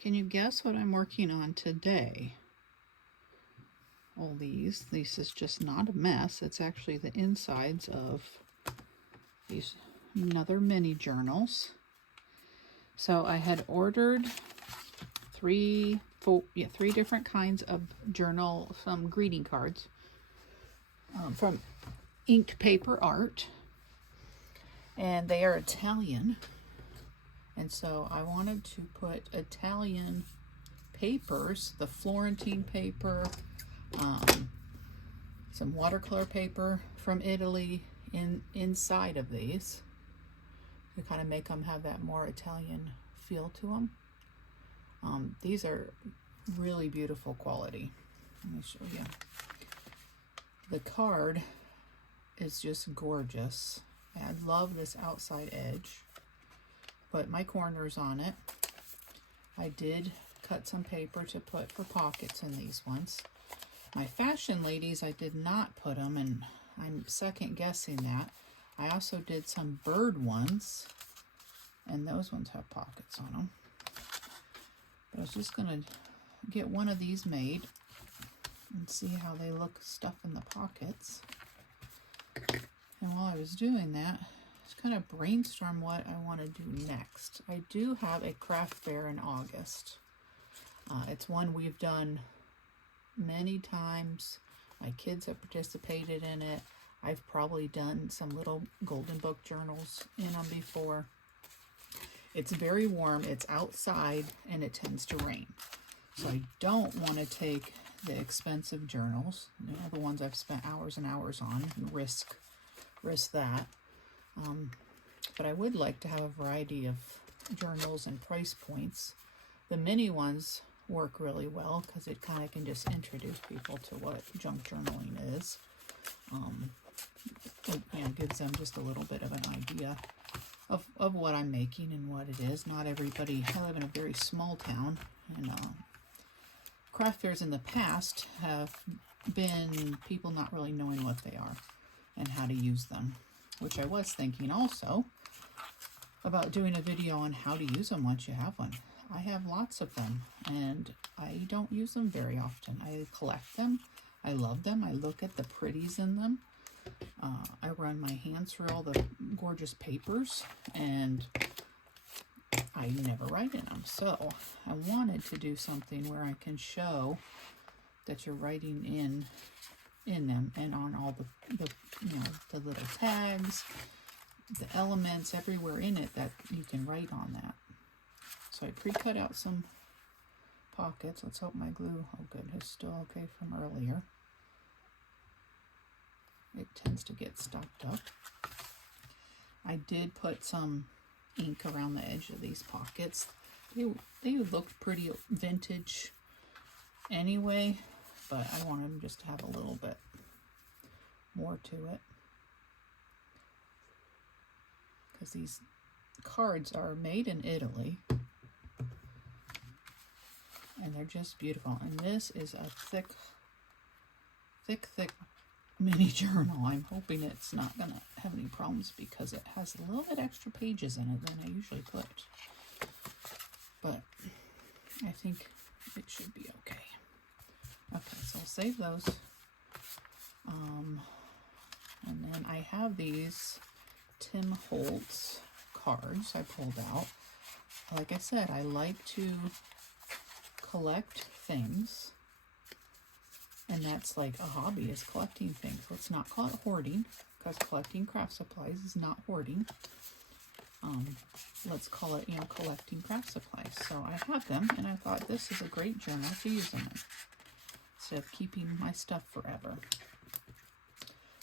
Can you guess what I'm working on today? All these. This is just not a mess. It's actually the insides of these another mini journals. So I had ordered three different kinds of journal, some greeting cards from Inked Paper Art, and they are Italian. And so I wanted to put Italian papers, the Florentine paper, some watercolor paper from Italy inside of these to kind of make them have that more Italian feel to them. These are really beautiful quality. Let me show you. The card is just gorgeous. I love this outside edge. Put my corners on it. I did cut some paper to put for pockets in these ones. My fashion ladies, I did not put them, and I'm second guessing that. I also did some bird ones, and those ones have pockets on them. But I was just going to get one of these made and see how they look stuffed in the pockets. And while I was doing that, just kind of brainstorm what I want to do next. I do have a craft fair in August. It's one we've done many times. My kids have participated in it. I've probably done some little golden book journals in them before. It's very warm, it's outside, and it tends to rain. So I don't want to take the expensive journals, you know, the ones I've spent hours and hours on, and risk that. But I would like to have a variety of journals and price points. The mini ones work really well because it kind of can just introduce people to what junk journaling is. It gives them just a little bit of an idea of what I'm making and what it is. Not everybody, I live in a very small town, and craft fairs in the past have been people not really knowing what they are and how to use them, which I was thinking also about doing a video on how to use them once you have one. I have lots of them, and I don't use them very often. I collect them. I love them. I look at the pretties in them. I run my hands through all the gorgeous papers, and I never write in them. So I wanted to do something where I can show that you're writing in them, and on all the little tags, the elements, everywhere in it that you can write on that. So I pre-cut out some pockets. Let's hope my glue, oh good, is still okay from earlier. It tends to get stopped up. I did put some ink around the edge of these pockets. They looked pretty vintage anyway, but I wanted them just to have a little bit more to it. Because these cards are made in Italy. And they're just beautiful. And this is a thick mini journal. I'm hoping it's not going to have any problems because it has a little bit extra pages in it than I usually put. But I think it should be okay. Okay, so I'll save those. And then I have these Tim Holtz cards I pulled out. Like I said, I like to collect things, and that's like a hobby, is collecting things. Let's not call it hoarding, because collecting craft supplies is not hoarding. Let's call it, collecting craft supplies. So I have them, and I thought this is a great journal to use them in, instead of keeping my stuff forever.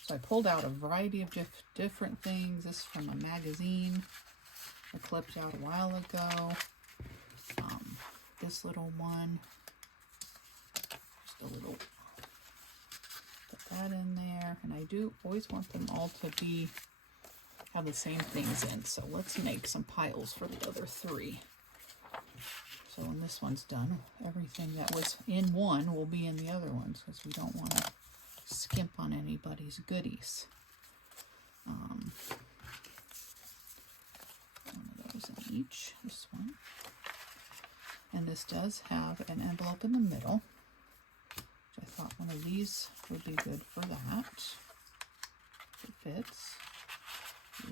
So I pulled out a variety of different things. This is from a magazine I clipped out a while ago. This little one, just a little, put that in there. And I do always want them all to have the same things in. So let's make some piles for the other three. So when this one's done, everything that was in one will be in the other ones, because we don't want to skimp on anybody's goodies. One of those in each, this one. And this does have an envelope in the middle, which I thought one of these would be good for that. It fits.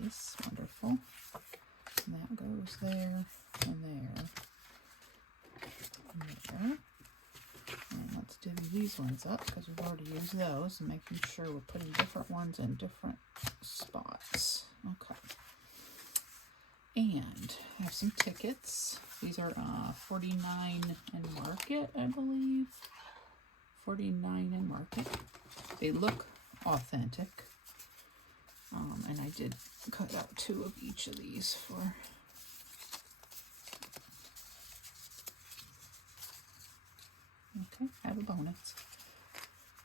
Yes, wonderful. And that goes there and there and there. And let's divvy these ones up because we've already used those, and making sure we're putting different ones in different spots. Okay. And I have some tickets. These are 49 in Market, I believe. 49 in Market. They look authentic. And I did cut out 2 of each of these for... Okay, I have a bonus.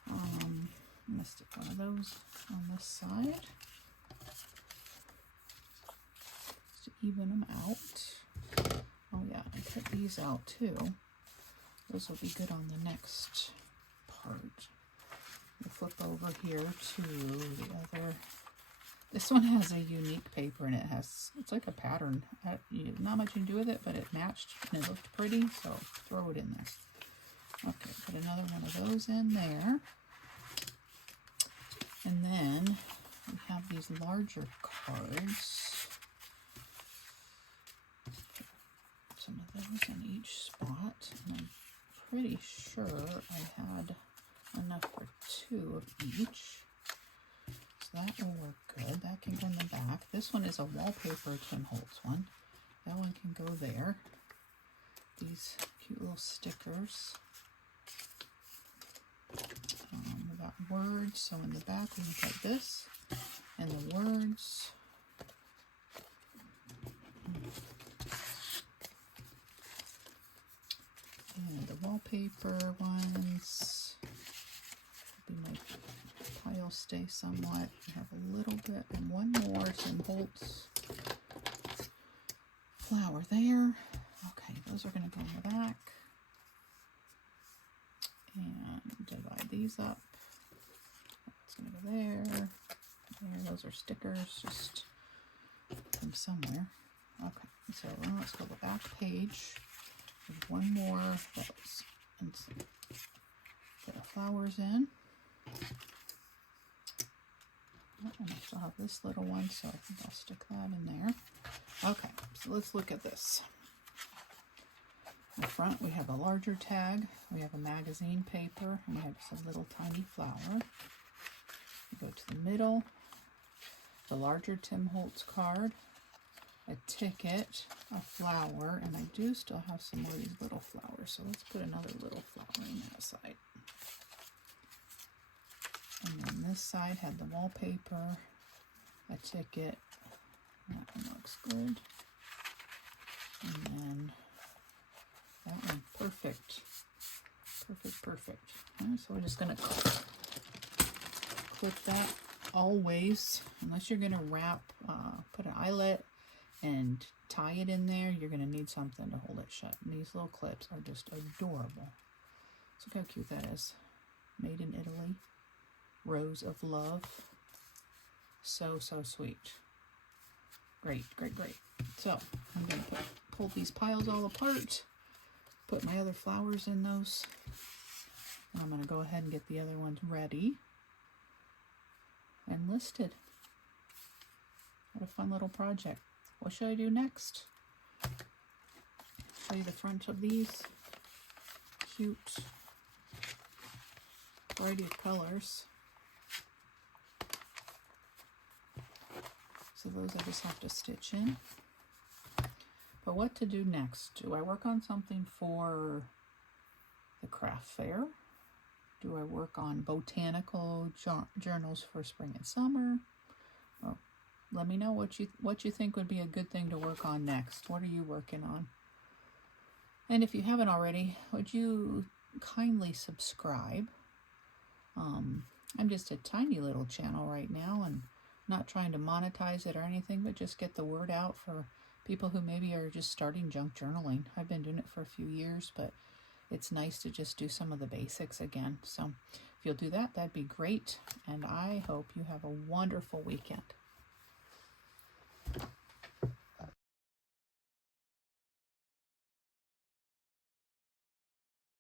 I'm going to stick one of those on this side to even them out. Oh yeah, I cut these out too. Those will be good on the next part. We'll flip over here to the other. This one has a unique paper, and it's like a pattern. Not much you can do with it, but it matched and it looked pretty, so throw it in there. Okay, put another one of those in there. And then we have these larger cards. Put some of those in each spot. And I'm pretty sure I had enough for 2 of each. So that will work good. That can go in the back. This one is a wallpaper Tim Holtz one. That one can go there. These cute little stickers. We got words, so in the back we can put this and the words. And the wallpaper ones. Maybe my pile stay somewhat. I have a little bit and one more Tim Holtz flower there. Okay, those are going to go in the back. And divide these up. It's going to go there. There, those are stickers. Just put them somewhere. Okay, so let's go to the back page. There's one more of those. And so put the flowers in. Oh, and I still have this little one, so I think I'll stick that in there. Okay, so let's look at this. In front, we have a larger tag, we have a magazine paper, and we have some little tiny flower. We go to the middle, the larger Tim Holtz card, a ticket, a flower, and I do still have some more of these little flowers, so let's put another little flower in that side. And then this side had the wallpaper, a ticket, that one looks good, and then that one, perfect. Perfect. Right, so we're just going to clip that always, unless you're going to wrap, put an eyelet and tie it in there, you're going to need something to hold it shut. And these little clips are just adorable. So look how cute that is. Made in Italy. Rose of Love. So sweet. Great. So I'm going to pull these piles all apart. Put my other flowers in those. And I'm going to go ahead and get the other ones ready and listed. What a fun little project. What should I do next? Show you the front of these. Cute. Variety of colors. So those I just have to stitch in. But what to do next? Do I work on something for the craft fair? Do I work on botanical journals for spring and summer? Well, let me know what you think would be a good thing to work on next. What are you working on? And if you haven't already, would you kindly subscribe? I'm just a tiny little channel right now, and not trying to monetize it or anything, but just get the word out for people who maybe are just starting junk journaling. I've been doing it for a few years, but it's nice to just do some of the basics again. So if you'll do that, that'd be great. And I hope you have a wonderful weekend.